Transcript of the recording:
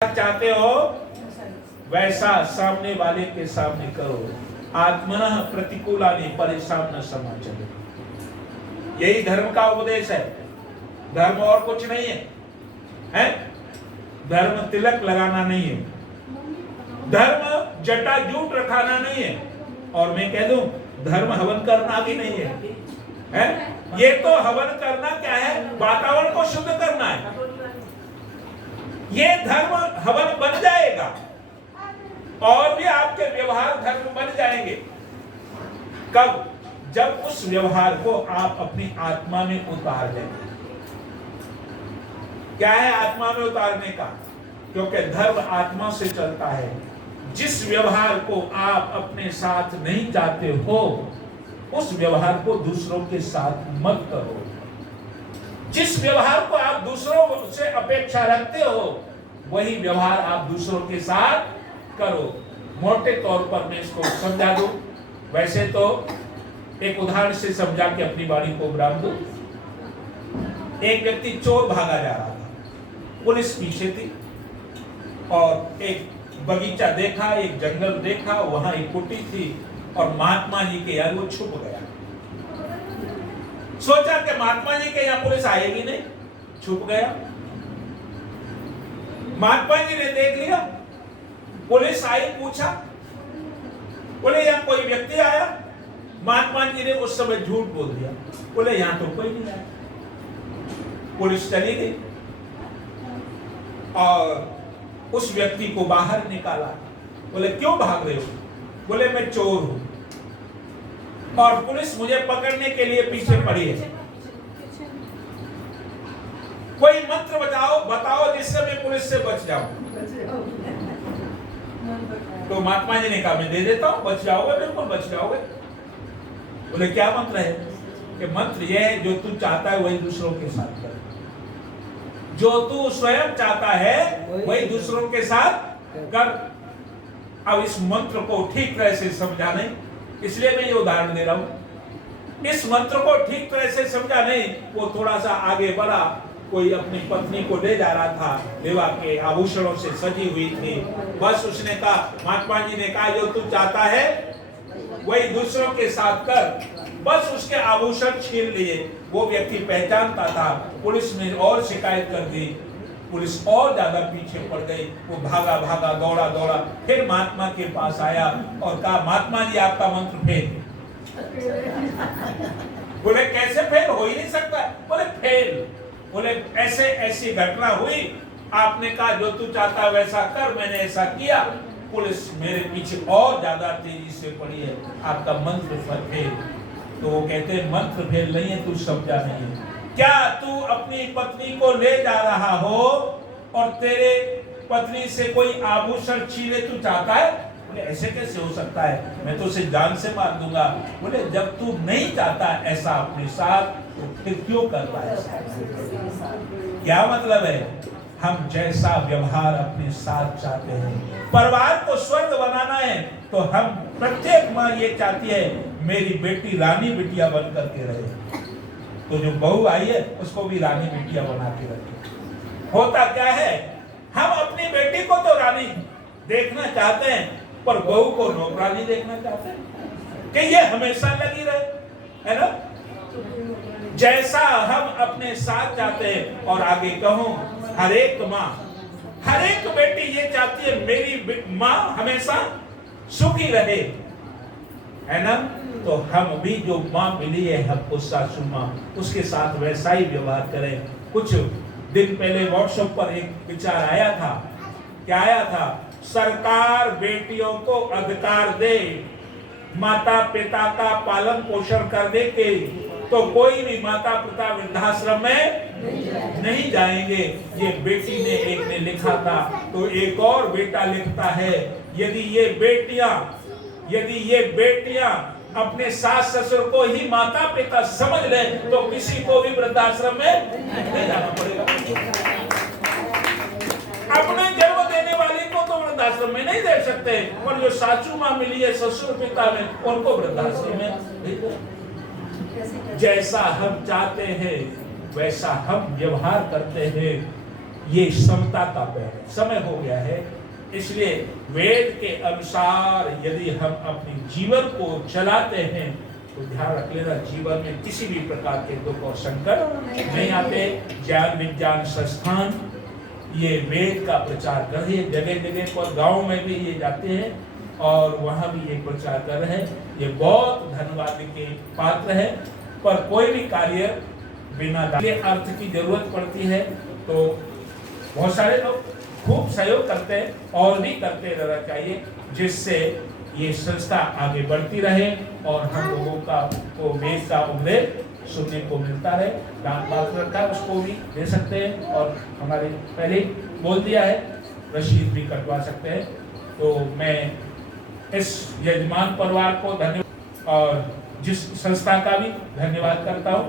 चाहते हो वैसा सामने वाले के सामने करो। आत्मनः प्रतिकूलानि परेशान न समाचले। यही धर्म का उपदेश है। धर्म और कुछ नहीं है, हैं? धर्म तिलक लगाना नहीं है, धर्म जटा जूट रखाना नहीं है, और मैं कह दूं धर्म हवन करना भी नहीं है, हैं? ये तो हवन करना क्या है? वातावरण को शुद्ध करना है। ये धर्म हवन बन जाएगा और भी आपके व्यवहार धर्म बन जाएंगे। कब? जब उस व्यवहार को आप अपनी आत्मा में उतार लेंगे। क्या है आत्मा में उतारने का? क्योंकि धर्म आत्मा से चलता है। जिस व्यवहार को आप अपने साथ नहीं चाहते हो उस व्यवहार को दूसरों के साथ मत करो। जिस व्यवहार को आप दूसरों से अपेक्षा रखते हो वही व्यवहार आप दूसरों के साथ करो। मोटे तौर पर मैं इसको समझा दूं, वैसे तो एक उदाहरण से समझा के अपनी वाणी को विराम दूं। एक व्यक्ति चोर भागा जा रहा था, पुलिस पीछे थी और एक बगीचा देखा, एक जंगल देखा, वहां एक कुटी थी और महात्मा जी के यहाँ वो छुप गया। सोचा कि महात्मा जी के यहाँ पुलिस आएगी नहीं, छुप गया। महात्मा जी ने देख लिया, पुलिस आई, पूछा, बोले यहाँ कोई व्यक्ति आया? महात्मा जी ने उस समय झूठ बोल दिया, बोले यहाँ तो कोई नहीं आया। पुलिस चली गई और उस व्यक्ति को बाहर निकाला। बोले क्यों भाग रहे हो? बोले मैं चोर हूं और पुलिस मुझे पकड़ने के लिए पीछे पड़ी है। कोई मंत्र बताओ जिससे मैं पुलिस से बच जाऊं। तो महात्मा जी ने कहा मैं दे देता हूं, बच जाओगे, बिल्कुल बच जाओगे। बोले क्या मंत्र है? कि मंत्र यह है जो तू चाहता है वही दूसरों के साथ कर। जो तू स्वयं चाहता है वही दूसरों के साथ कर। अब इस मंत्र को ठीक तरह से समझा नहीं, इसलिए मैं ये उदाहरण दे रहा हूं। इस मंत्र को ठीक तरह से समझा नहीं, वो थोड़ा सा आगे बढ़ा। कोई अपनी पत्नी को ले जा रहा था, देवा के आभूषणों से सजी हुई थी। बस उसने कहा, महात्मा जी ने कहा जो तू चाहता है वही दूसरों के साथ कर। बस उसके आभूषण छीन लिए। वो व्यक्ति पहचानता था। पुलिस ने और शिकायत कर दी, पुलिस और ज्यादा पीछे पड़ गई। वो भागा भागा, दौड़ा दौड़ा, फिर महात्मा के पास आया और कहा महात्मा जी आपका मंत्र फेल। बोले कैसे फेल? हो ही नहीं सकता। बोले फेल। बोले ऐसे ऐसी घटना हुई, आपने कहा जो तू चाहता वैसा कर, मैंने ऐसा किया, पुलिस मेरे पीछे और ज्यादा तेजी से पड़ी है, आपका मंत्र फेल। तो वो कहते हैं मंत्र फेल नहीं है, तू समझा नहीं है। क्या तू अपनी पत्नी को ले जा रहा हो और तेरे पत्नी से कोई आभूषण छीने तू चाहता है? बोले ऐसे कैसे हो सकता है, मैं तो उसे जान से मार दूंगा। बोले जब तू नहीं चाहता ऐसा अपने साथ तो फिर क्यों करता है? क्या मतलब है? हम जैसा व्यवहार अपने साथ चाहते हैं, परिवार को स्वर्ग बनाना है तो हम प्रत्येक माँ ये चाहती है मेरी बेटी रानी बिटिया बन करके रहे, तो जो बहू आई है उसको भी रानी बिटिया बना के रखे। होता क्या है, हम अपनी बेटी को तो रानी देखना चाहते हैं पर बहू को नौकरानी देखना चाहते हैं कि ये हमेशा लगी रहे, है ना? जैसा हम अपने साथ चाहते हैं। और आगे कहूं, हर एक माँ, हर एक बेटी ये चाहती है मेरी माँ हमेशा सुखी रहे, है ना? तो हम भी जो माँ मिली है हमको सासू माँ, उसके साथ वैसा ही व्यवहार करें। कुछ दिन पहले व्हाट्सएप पर एक विचार आया था। क्या आया था? सरकार बेटियों को अधिकार दे, माता पिता का पालन पोषण करने के, तो कोई भी माता पिता वृद्धाश्रम में नहीं जाएंगे। ये बेटी ने एक ने लिखा था, तो एक और बेटा लिखता है यदि ये बेटियां अपने सास ससुर को ही माता पिता समझ ले तो किसी को भी वृद्धाश्रम में नहीं जाना पड़ेगा। अपने जन्म देने वाले को तो वृद्धाश्रम में नहीं दे सकते, पर जो सासू माँ मिली है ससुर पिता में उनको वृद्धाश्रम में। जैसा हम चाहते हैं वैसा हम व्यवहार करते हैं। ये समता का पहले समय हो गया है। इसलिए वेद के अनुसार यदि हम अपने जीवन को चलाते हैं तो ध्यान रख लेना, जीवन में किसी भी प्रकार के दुख और संकट नहीं आते। ज्ञान विज्ञान संस्थान ये वेद का प्रचार कर रही है, जगह जगह पर गांव में भी ये जाते हैं और वहां भी ये प्रचार कर रहे हैं। ये बहुत धन्यवाद के पात्र है। पर कोई भी कार्य बिना अर्थ की जरूरत पड़ती है तो बहुत सारे लोग खूब सहयोग करते हैं और भी करते रहना चाहिए, जिससे ये संस्था आगे बढ़ती रहे और हम लोगों का को वेद का उपदेश सुनने को मिलता रहे। दान पात्र रखा उसको भी दे सकते हैं और हमारे पहले बोल दिया है रसीद भी कटवा सकते हैं। तो मैं इस यजमान परिवार को धन्यवाद और जिस संस्था का भी धन्यवाद करता हूँ।